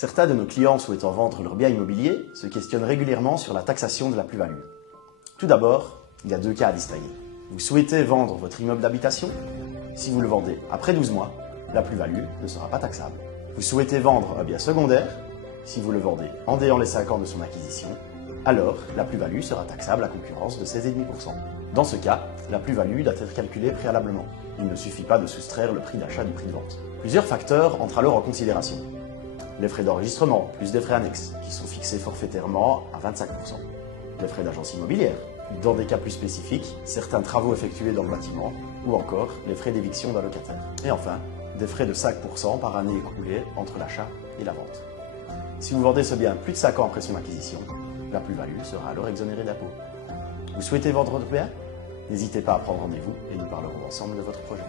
Certains de nos clients souhaitant vendre leur bien immobilier se questionnent régulièrement sur la taxation de la plus-value. Tout d'abord, il y a deux cas à distinguer. Vous souhaitez vendre votre immeuble d'habitation? Si vous le vendez après 12 mois, la plus-value ne sera pas taxable. Vous souhaitez vendre un bien secondaire? Si vous le vendez en déant les 5 ans de son acquisition, alors la plus-value sera taxable à concurrence de 16,5%. Dans ce cas, la plus-value doit être calculée préalablement. Il ne suffit pas de soustraire le prix d'achat du prix de vente. Plusieurs facteurs entrent alors en considération. Les frais d'enregistrement, plus des frais annexes, qui sont fixés forfaitairement à 25%. Les frais d'agence immobilière, dans des cas plus spécifiques, certains travaux effectués dans le bâtiment, ou encore les frais d'éviction d'un locataire. Et enfin, des frais de 5% par année écoulée entre l'achat et la vente. Si vous vendez ce bien plus de 5 ans après son acquisition, la plus-value sera alors exonérée d'impôt. Vous souhaitez vendre votre bien? N'hésitez pas à prendre rendez-vous et nous parlerons ensemble de votre projet.